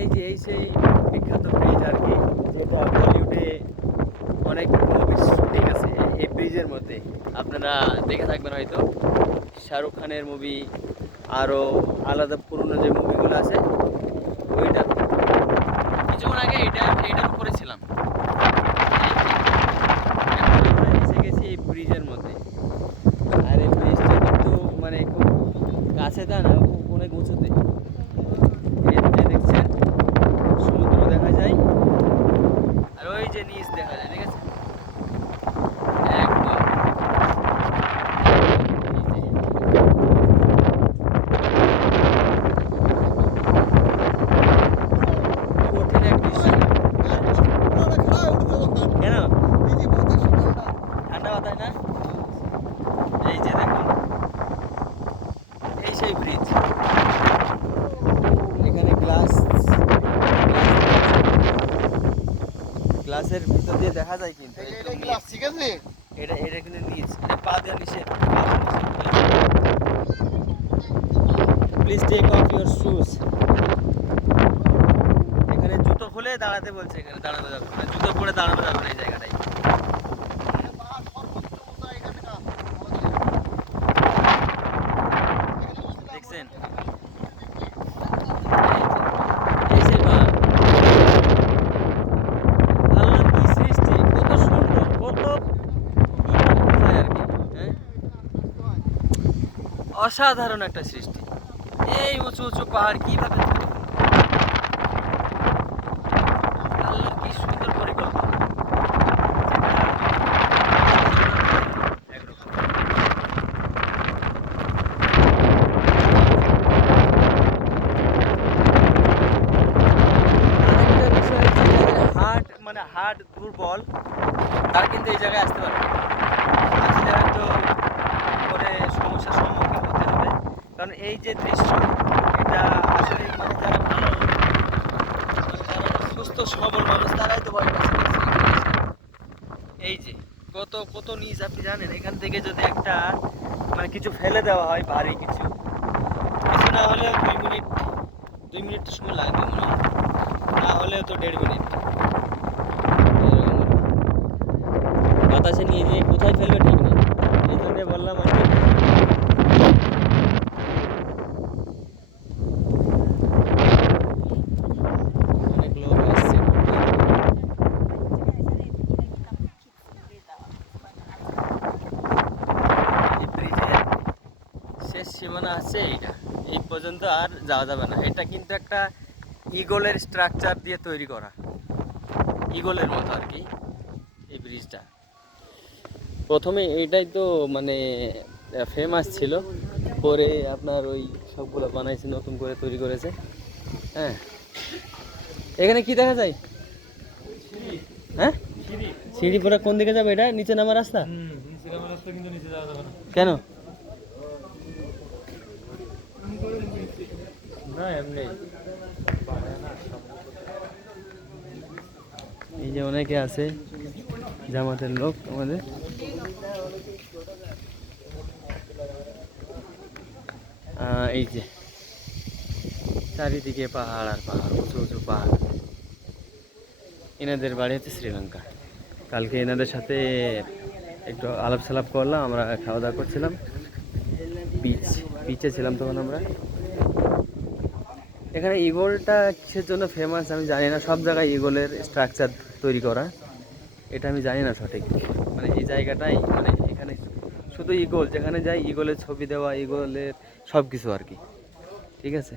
এই যে এই সেই বিখ্যাত ব্রিজ আর কি, যেটা বলিউডে অনেক মুভির শুটিং আছে এই ব্রিজের মধ্যে। আপনারা দেখে থাকবেন হয়তো শাহরুখ খানের মুভি, আরও আলাদা পুরনো যে মুভিগুলো আছে ওইটা। কিছুক্ষণ আগে এইটার উপরে ছিলাম, এসে গেছি এই ব্রিজের মধ্যে। আর এই ব্রিজটা কিন্তু মানে খুব কাছে তা না, খুব অনেক উঁচুতে। এই যে দেখছেন সমুদ্র দেখা যায়, আর ওই যে নিচ দেখা যায়, ঠিক আছে একদম। কঠিন এক দৃশ্য। কেন ঠান্ডা বাতাস না? এই যে দেখুন, এই সেই ব্রিজ। এখানে গ্লাসের ভিতর দিয়ে দেখা যায়, কিন্তু এটা এটা কিন্তু নিচ, এটা পা দেওয়া নিষেধ। Please take off your shoes. এখানে জুতো খুলে দাঁড়াতে বলছে, এখানে দাঁড়ানো যাবে না, জুতো পরে দাঁড়ানো যাবে না এই জায়গাটায়। দেখছেন এই সেই পাহাড়। আল্লাহর কি সৃষ্টি, কত সুন্দর, কত আর কি, হ্যাঁ অসাধারণ একটা সৃষ্টি। এই উঁচু উঁচু পাহাড় কিভাবে তৈরি হলো? আল্লাহর কি সুন্দর পরিকল্পনা। একরকম আরেকটা বিষয় হচ্ছে যাদের হার্ট মানে হার্ট দুর্বল, তারা কিন্তু এই জায়গায় আসতে পারবে। আসলে হয়তো পরে সমস্যার সম্মুখীন হতে হবে, কারণ এই যে দৃশ্য, এটা আসলে মানে যারা ভালো, যারা সুস্থ সবল মানুষ তারাই তো ভয় পাচ্ছে। এই যে কত কত নিচ, আপনি জানেন এখান থেকে যদি একটা মানে কিছু ফেলে দেওয়া হয়, ভারী কিছু, কিছু না হলেও 2 মিনিট, 2 মিনিট সময় লাগবে মনে হয়, না হলেও তো 1.5 মিনিট। এরকম আর কি। বাতাসে নিয়ে গিয়ে কোথায় ফেলবে ঠিক নেই, এই জন্য বললাম আর কি। অনেক লোক আসছে। এই ব্রিজের শেষ সীমানা আছে এইটা, এই পর্যন্ত আর যাওয়া যাবে না। এটা কিন্তু একটা ইগলের স্ট্রাকচার দিয়ে তৈরি করা, ইগলের মতো আর কি এই ব্রিজটা। প্রথমে এইটাই তো মানে ফেমাস ছিল, পরে আপনার ওই সবগুলো বানাইছে, নতুন করে তৈরি করেছে। হ্যাঁ, এখানে কি দেখা যায়? হ্যাঁ, সিঁড়ি পরে কোন দিকে যাবে? এটা নিচে নামার রাস্তা? কেন? না এমনি। এই যে অনেকে আছে জামাতের লোক আমাদের। এই যে চারিদিকে পাহাড় আর পাহাড়, উঁচু উঁচু পাহাড়। এনাদের বাড়ি হচ্ছে শ্রীলঙ্কা। কালকে এনাদের সাথে একটু আলাপ সালাপ করলাম, আমরা খাওয়া দাওয়া করছিলাম, বিচে ছিলাম তখন আমরা। এখানে ইগলটা কিসের জন্য ফেমাস আমি জানি না, সব জায়গায় ইগলের স্ট্রাকচার তৈরি করা, এটা আমি জানি না সঠিক। মানে এই জায়গাটাই মানে এখানে শুধু ইগল, যেখানে যাই ইগলের ছবি দেওয়া, ইগলের সব কিছু আর কি, ঠিক আছে।